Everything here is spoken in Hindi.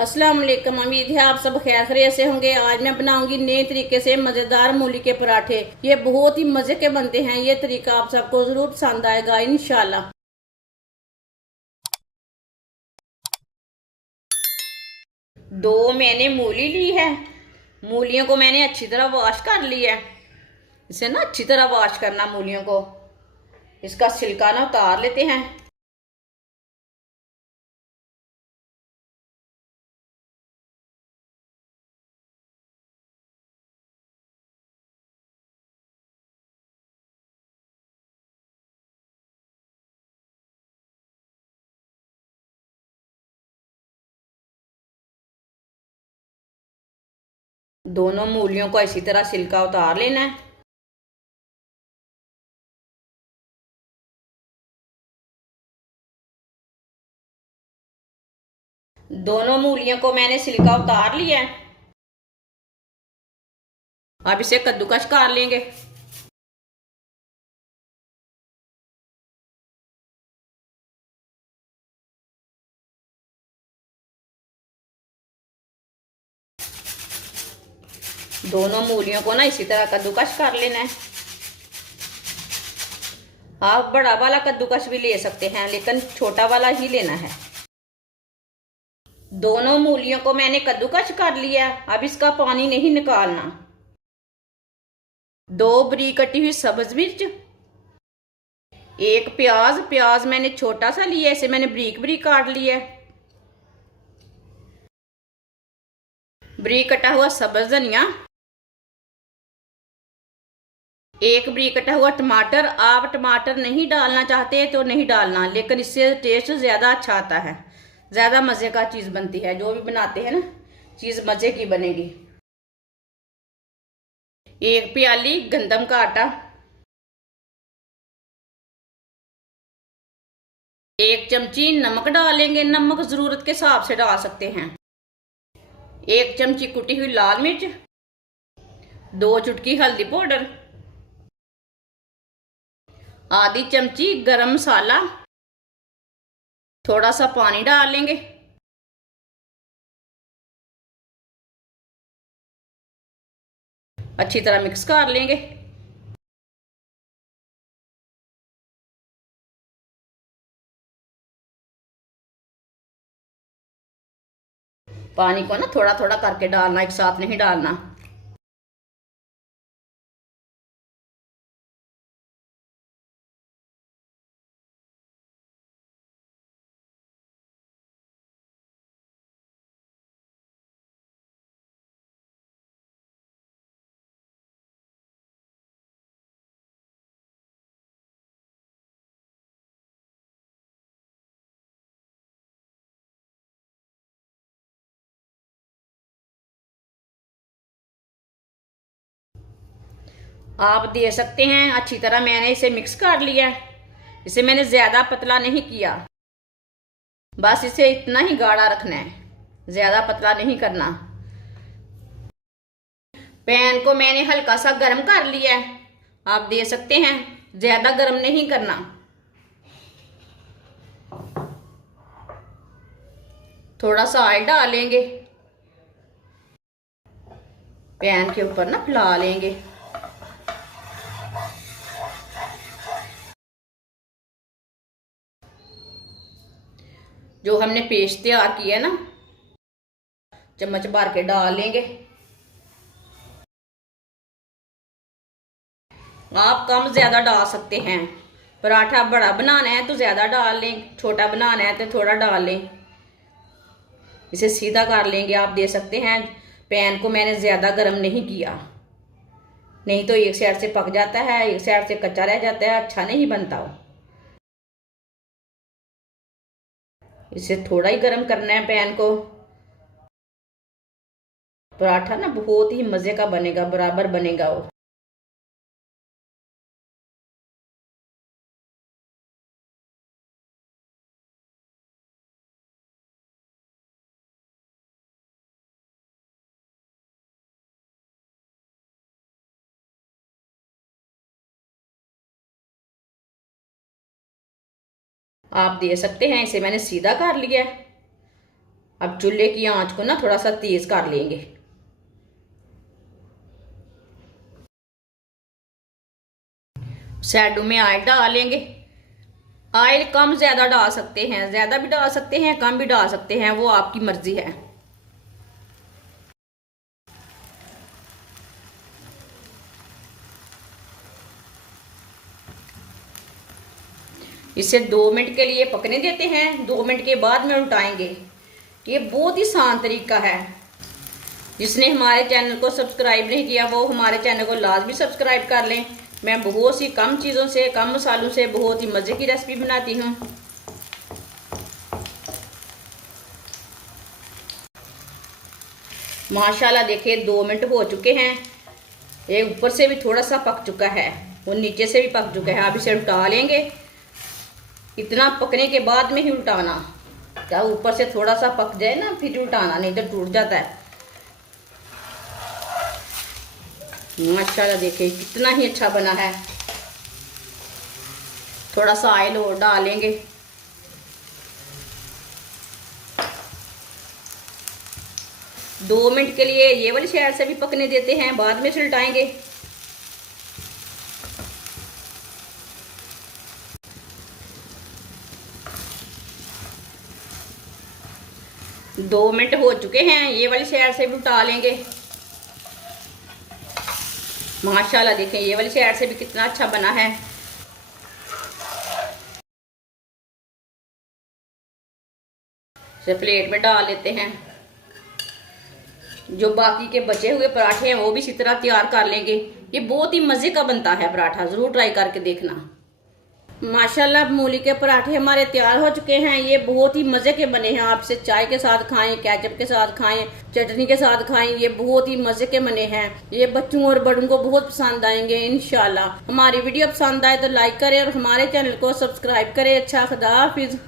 अस्सलाम वालेकुम। उम्मीद है आप सब खैर खैरियत से होंगे। आज मैं बनाऊंगी नए तरीके से मज़ेदार मूली के पराठे। ये बहुत ही मज़े के बनते हैं। ये तरीका आप सबको ज़रूर पसंद आएगा इंशाल्लाह। दो मैंने मूली ली है। मूलियों को मैंने अच्छी तरह वॉश कर लिया है। इसे ना अच्छी तरह वॉश करना मूलियों को। इसका छिलका ना उतार लेते हैं। दोनों मूलियों को इसी तरह छिलका उतार लेना है। दोनों मूलियों को मैंने छिलका उतार लिया है। अब इसे कद्दूकस कर लेंगे। दोनों मूलियों को ना इसी तरह कद्दूकस कर लेना है। आप बड़ा वाला कद्दूकस भी ले सकते हैं, लेकिन छोटा वाला ही लेना है। दोनों मूलियों को मैंने कद्दूकस कर लिया। अब इसका पानी नहीं निकालना। दो बरीक कटी हुई सब्ज मिर्च, एक प्याज। प्याज मैंने छोटा सा लिया, इसे मैंने बरीक बरीक काट लिया। बरीक कटा हुआ सब्ज धनिया, एक बरीक कटा हुआ टमाटर। आप टमाटर नहीं डालना चाहते तो नहीं डालना, लेकिन इससे टेस्ट ज़्यादा अच्छा आता है। ज़्यादा मज़े का चीज़ बनती है। जो भी बनाते हैं ना, चीज़ मज़े की बनेगी। एक प्याली गंदम का आटा, एक चमची नमक डालेंगे। नमक ज़रूरत के हिसाब से डाल सकते हैं। एक चमची कुटी हुई लाल मिर्च, दो चुटकी हल्दी पाउडर, आधी चमची गरम मसाला। थोड़ा सा पानी डाल लेंगे। अच्छी तरह मिक्स कर लेंगे। पानी को ना थोड़ा थोड़ा करके डालना, एक साथ नहीं डालना। आप दे सकते हैं। अच्छी तरह मैंने इसे मिक्स कर लिया है। इसे मैंने ज़्यादा पतला नहीं किया, बस इसे इतना ही गाढ़ा रखना है, ज़्यादा पतला नहीं करना। पैन को मैंने हल्का सा गर्म कर लिया है। आप दे सकते हैं, ज़्यादा गर्म नहीं करना। थोड़ा सा ऑयल डालेंगे। पैन के ऊपर ना फैला लेंगे। जो हमने पेस्ट तैयार किया है ना, चम्मच भर के डाल लेंगे। आप कम ज़्यादा डाल सकते हैं। पराठा बड़ा बनाना है तो ज़्यादा डाल लें, छोटा बनाना है तो थोड़ा डाल लें। इसे सीधा कर लेंगे। आप दे सकते हैं। पैन को मैंने ज़्यादा गर्म नहीं किया, नहीं तो एक साइड से पक जाता है, एक साइड से कच्चा रह जाता है, अच्छा नहीं बनता वो। इसे थोड़ा ही गर्म करना है पैन को। पराठा ना बहुत ही मज़े का बनेगा, बराबर बनेगा वो। आप दे सकते हैं। इसे मैंने सीधा कर लिया है। अब चूल्हे की आंच को ना थोड़ा सा तेज कर लेंगे। सैडो में ऑयल डाल लेंगे। ऑयल कम ज्यादा डाल सकते हैं, ज्यादा भी डाल सकते हैं, कम भी डाल सकते हैं, वो आपकी मर्जी है। इसे 2 मिनट के लिए पकने देते हैं। 2 मिनट के बाद में उल्टाएंगे। ये बहुत ही आसान तरीका है। जिसने हमारे चैनल को सब्सक्राइब नहीं किया वो हमारे चैनल को लाजमी सब्सक्राइब कर लें। मैं बहुत सी कम चीज़ों से, कम मसालों से बहुत ही मज़े की रेसिपी बनाती हूँ। माशाल्लाह देखिए 2 मिनट हो चुके हैं। ये ऊपर से भी थोड़ा सा पक चुका है और नीचे से भी पक चुका है। अब इसे उल्टा लेंगे। इतना पकने के बाद में ही उल्टाना, क्या ऊपर से थोड़ा सा पक जाए ना फिर उल्टाना, नहीं तो टूट जाता है। माशाल्लाह देखिए कितना ही अच्छा बना है। थोड़ा सा ऑयल और डालेंगे। दो मिनट के लिए ये वाली साइड से भी पकने देते हैं, बाद में उल्टाएंगे। दो मिनट हो चुके हैं, ये वाली साइड से भी उल्टा लेंगे। माशाल्लाह देखें ये वाली साइड से भी कितना अच्छा बना है। इसे प्लेट में डाल लेते हैं। जो बाकी के बचे हुए पराठे हैं वो भी इसी तरह तैयार कर लेंगे। ये बहुत ही मजे का बनता है पराठा, जरूर ट्राई करके देखना। माशाल्लाह मूली के पराठे हमारे तैयार हो चुके हैं। ये बहुत ही मजे के बने हैं। आप इसे चाय के साथ खाएं, केचप के साथ खाएं, चटनी के साथ खाएं। ये बहुत ही मजे के बने हैं। ये बच्चों और बड़ों को बहुत पसंद आएंगे इंशाल्लाह। हमारी वीडियो पसंद आए तो लाइक करें और हमारे चैनल को सब्सक्राइब करें। अच्छा, खुदा हाफिज।